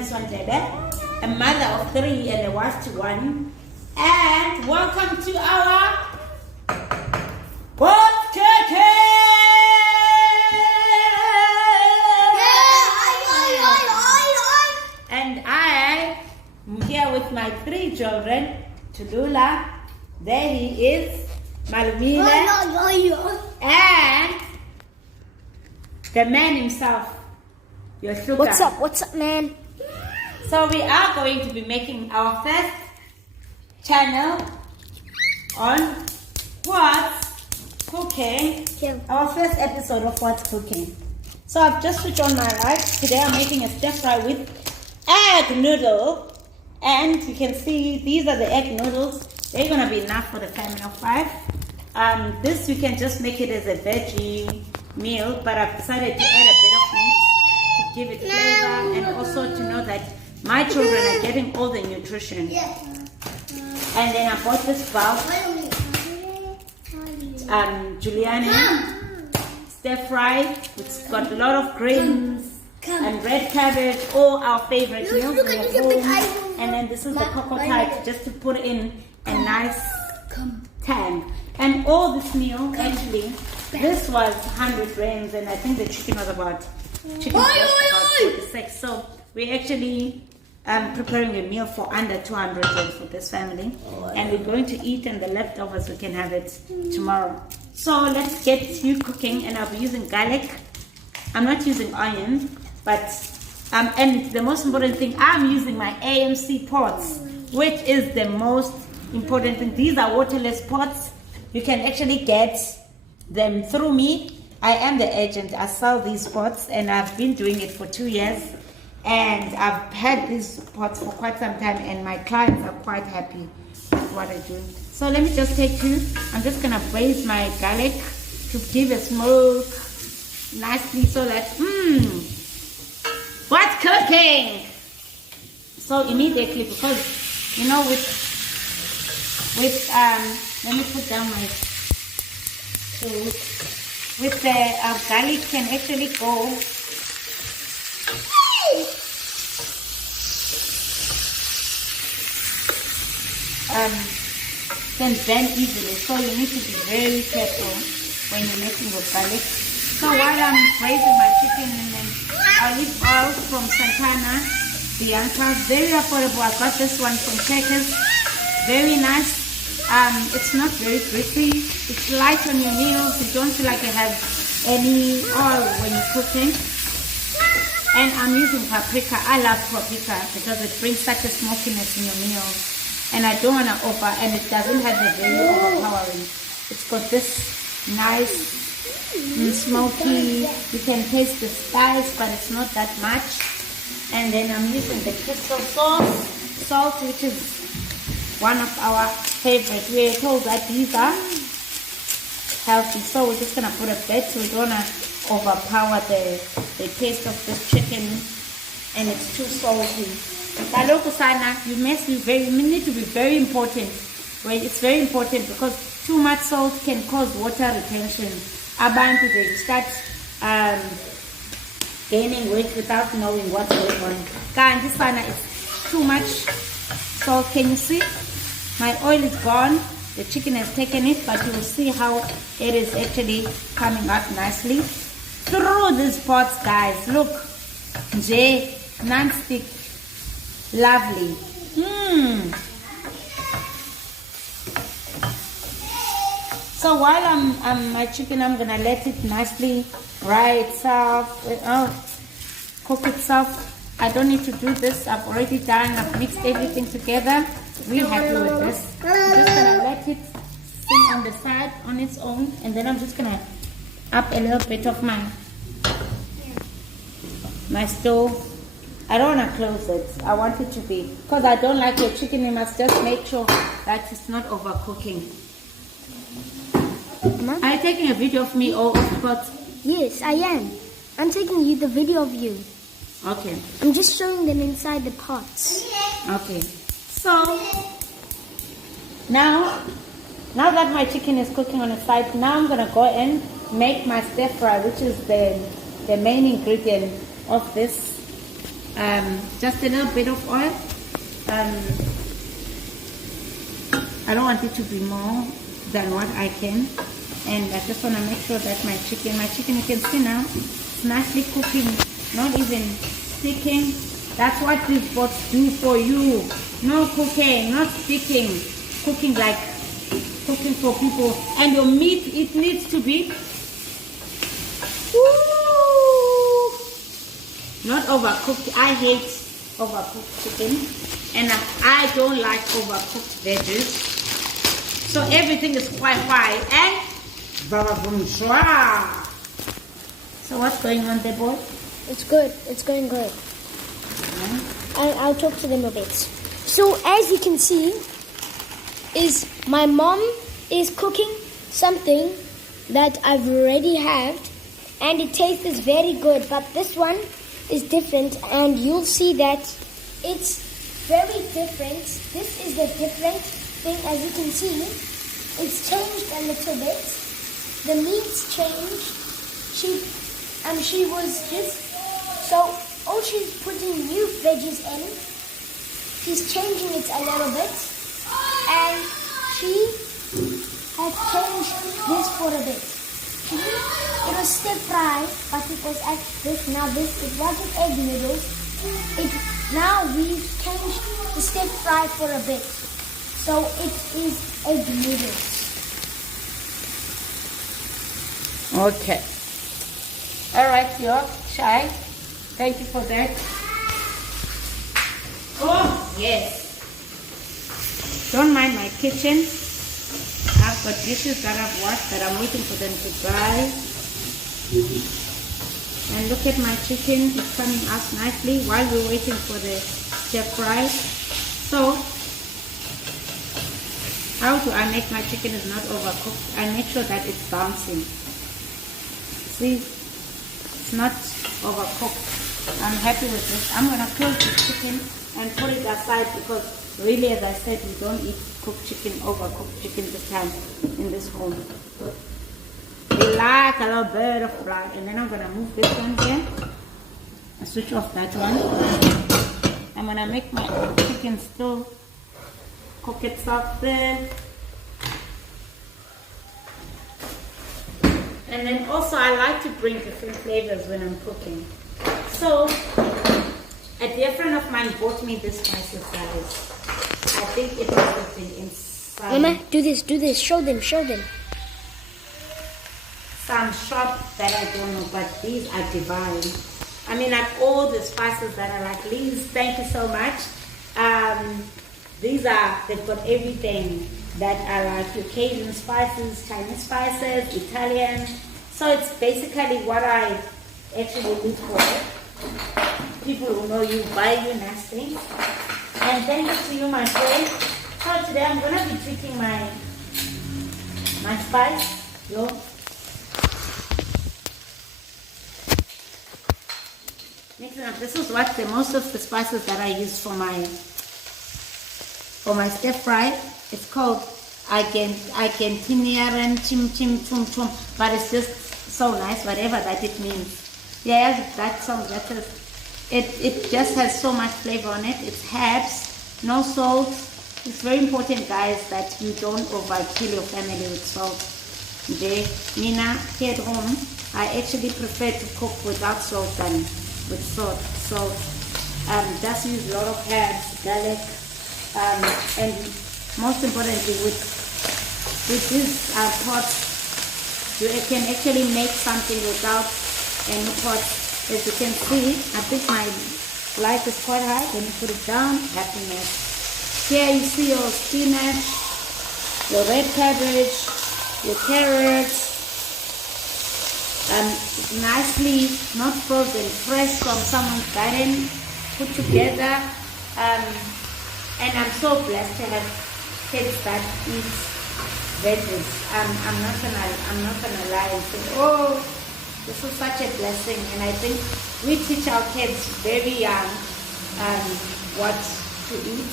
son is Ndlebe, a mother of 3 and a wife to 1. And welcome to our What Cooking! And I am here with my 3 children, Tulula, there he is, Malumina, and the man himself, your sugar. What's up, man? So we are going to be making our first channel on What's Cooking. Yeah. Our first episode of What's Cooking. So I've just switched on my lights. Today I'm making a stir fry with egg noodle. And you can see these are the egg noodles. They're gonna be enough for the family of 5. This you can just make it as a veggie meal, but I've decided to add a bit of meat to give it flavor and also to know that my children are getting all the nutrition. And then I bought this bowl, julienne stir fry. It's got a lot of greens and red cabbage, all our favorite meals we have home. And then this is the cocoa type, just to put in a nice tang. And all this meal, actually, this was 100 grams, and I think the chicken was about 46. So we're actually preparing a meal for under 200 grams for this family, and we're going to eat, and the leftovers we can have it tomorrow. So let's get you cooking, and I'll be using garlic. I'm not using onion, but and the most important thing, I'm using my AMC pots, which is the most important thing. These are waterless pots. You can actually get them through me. I am the agent. I sell these pots, and I've been doing it for 2 years, and I've had these pots for quite some time, and my clients are quite happy with what I do. So let me just take you. I'm just gonna braise my garlic to give a smoke nicely, so that what's cooking? So immediately, because you know, with let me put down my food. With the garlic can actually go can bend easily, so you need to be very careful when you're making your garlic. So while I'm braising my chicken, and then olive oil from Santana Bianca, very affordable. I got this one from Checkers, very nice. It's not very gritty. It's light on your meals. You don't feel like you have any oil when you're cooking. And I'm using paprika. I love paprika because it brings such a smokiness in your meals. And I don't want to and it doesn't have a very overpowering. It's got this nice smoky. You can taste the spice, but it's not that much. And then I'm using the crystal salt, which is one of our favorites. We're told that these are healthy, so we're just gonna put a bit so we don't wanna overpower the taste of this chicken, and it's too salty. You need to be very important. Well, it's very important because too much salt can cause water retention. Abantu, they start gaining weight without knowing what's going on. And this one is too much salt. Can you see? My oil is gone. The chicken has taken it, but you will see how it is actually coming up nicely through these pots, guys. Look, non-stick, lovely. So while I'm my chicken, I'm gonna let it nicely fry itself, cook itself. I don't need to do this. I've already done. I've mixed everything together. We're happy with this. I'm just gonna let it sing on the side on its own, and then I'm just gonna up a little bit of my stove. I don't want to close it. I want it to be, because I don't like your chicken. You must just make sure that it's not overcooking. Are you taking a video of me or of the pot? Yes, I am. I'm taking the video of you. Okay. I'm just showing them inside the pots. Okay. So now that my chicken is cooking on the side, now I'm gonna go and make my stir fry, which is the main ingredient of this just a little bit of oil. I don't want it to be more than what I can. And I just want to make sure that my chicken you can see now, it's nicely cooking, not even sticking. That's what these pots do for you. No cooking, not sticking. Cooking like cooking for people. And your meat, it needs to be not overcooked. I hate overcooked chicken. And I don't like overcooked veggies. So everything is quite and so what's going on there, boy? It's good. It's going good. I'll talk to them a bit. So as you can see, is my mom is cooking something that I've already had, and it tastes very good. But this one is different, and you'll see that it's very different. This is the different thing. As you can see, it's changed a little bit. The meat's changed. She was just so. Oh, she's putting new veggies in. She's changing it a little bit, and she has changed this for a bit. It was stir fry, but it was at this. Now this it wasn't egg noodles. Now we've changed the stir fry for a bit, so it is egg noodles. Okay. All right, you're shy. Thank you for that. Oh, yes. Don't mind my kitchen. I've got dishes that I've washed that I'm waiting for them to dry. And look at my chicken. It's coming out nicely while we're waiting for the stir fry. So, how do I make my chicken is not overcooked? I make sure that it's bouncing. See, it's not overcooked. I'm happy with this. I'm going to close the chicken and put it aside because really, as I said, we don't eat cooked chicken, overcooked chicken this time in this home. We like a little bit of fry. And then I'm going to move this one here and switch off that one. I'm going to make my chicken still cook itself there. And then also I like to bring different flavors when I'm cooking. So a dear friend of mine bought me this spices, guys. I think it must have been inside. Mama, do this, show them. Some shop that I don't know, but these are divine. I mean, like all the spices that are like, Liz, thank you so much. They've got everything that are like your Cajun spices, Chinese spices, Italian. So it's basically what I actually look for. People who know you, buy you nice things. And thank you to you, my friend. So today I'm gonna be tweaking my spice. Mixing up. This is what most of the spices that I use for my stir fry. It's called Argentinian chim chum chum, but it's just so nice, whatever that it means. Yeah, that sounds better. It just has so much flavor on it. It's herbs, no salt. It's very important, guys, that you don't overkill your family with salt. Mina, here at home, I actually prefer to cook without salt than with salt. So just use a lot of herbs, garlic, and most importantly with these pots, you can actually make something without any pots. As you can see, I think my light is quite high. When you put it down, happiness. Here you see your spinach, your red cabbage, your carrots, nicely, not frozen, fresh from someone's garden, put together. And I'm so blessed to have kids that eat veggies. I'm not gonna lie and say, oh, this is such a blessing. And I think we teach our kids very young what to eat.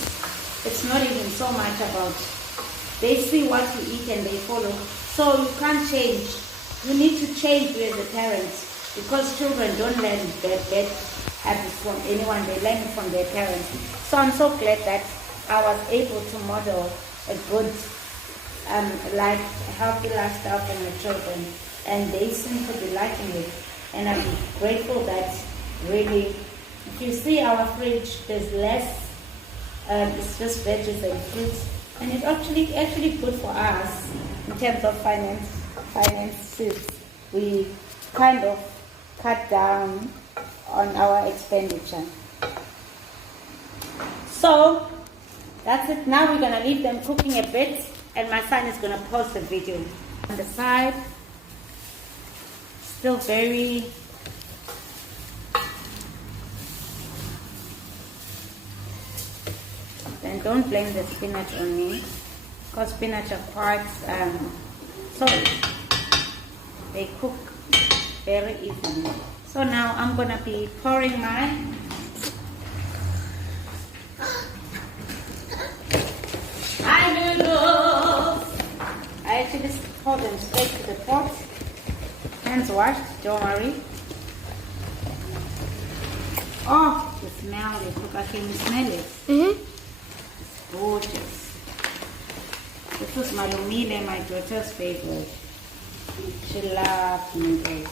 It's not even so much about, they see what you eat and they follow. So you can't change. You need to change with the parents because children don't learn bad habits from anyone. They learn it from their parents. So I'm so glad that I was able to model a good, healthy lifestyle for my children, and they seem to be liking it. And I'm grateful that really, if you see our fridge, there's less. It's just veggies and fruits, and it's actually good for us in terms of finances. We kind of cut down on our expenditure. So that's it. Now we're gonna leave them cooking a bit, and my son is gonna post the video. On the side, still very then don't blame the spinach on me, because spinach are quite soft. They cook very easily. So now I'm gonna be pouring my noodles. I actually pour them straight to the pot. Hands washed, don't worry. Oh, the smell, look, I can smell it. Gorgeous. This is Malumile, my daughter's favorite. She loves noodles.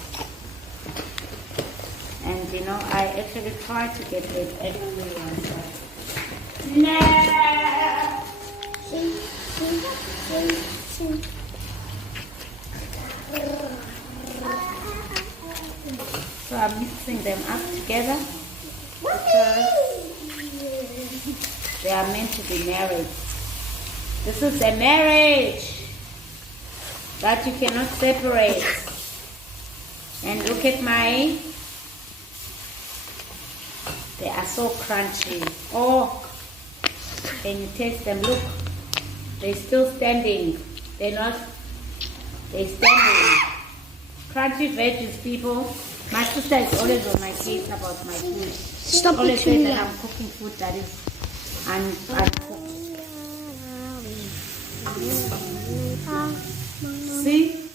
And you know, I actually try to get it everywhere. No! So I'm mixing them up together because they are meant to be married. This is a marriage that you cannot separate. And look at my, they are so crunchy. Oh, can you taste them? Look, they're still standing. They're standing. Crunchy veggies, people. My sister is always on my case about my food. Stop always eating says that that. I'm cooking food that is uncooked. See?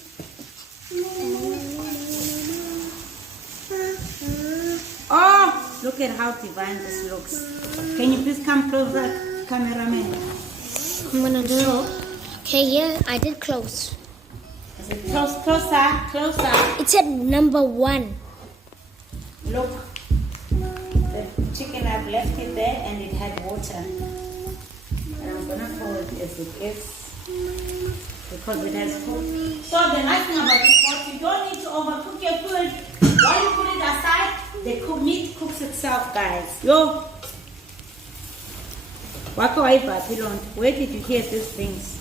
Oh, look at how divine this looks. Can you please come closer, cameraman? I'm gonna do. Okay, yeah, I did close. Is it closer? It said number 1. Look, the chicken, I've left it there and it had water. And I'm gonna pour it as it is because it has cooked. So the nice thing about this pot, you don't need to overcook your food. While you put it aside, the meat cooks itself, guys. Yo, where did you hear these things?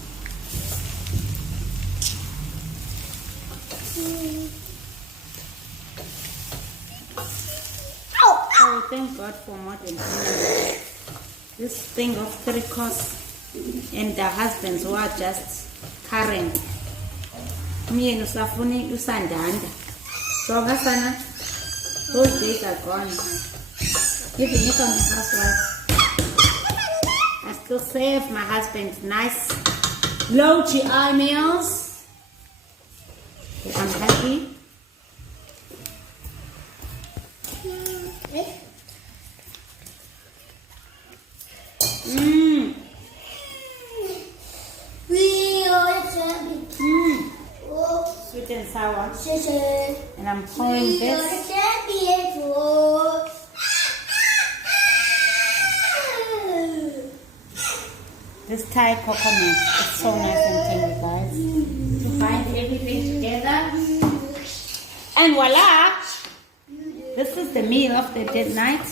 Oh, thank God for modern times. This thing of 3 course and the husbands who are just current. Me and Usafuni Usandanda. So Hasana, those days are gone. Even if I'm a housewife, I still save my husband nice low GI meals. I'm happy. Sweet and sour. And I'm pouring this. This Thai coconut is so nice and tender, guys. To bind everything together. And voila! This is the meal of the night.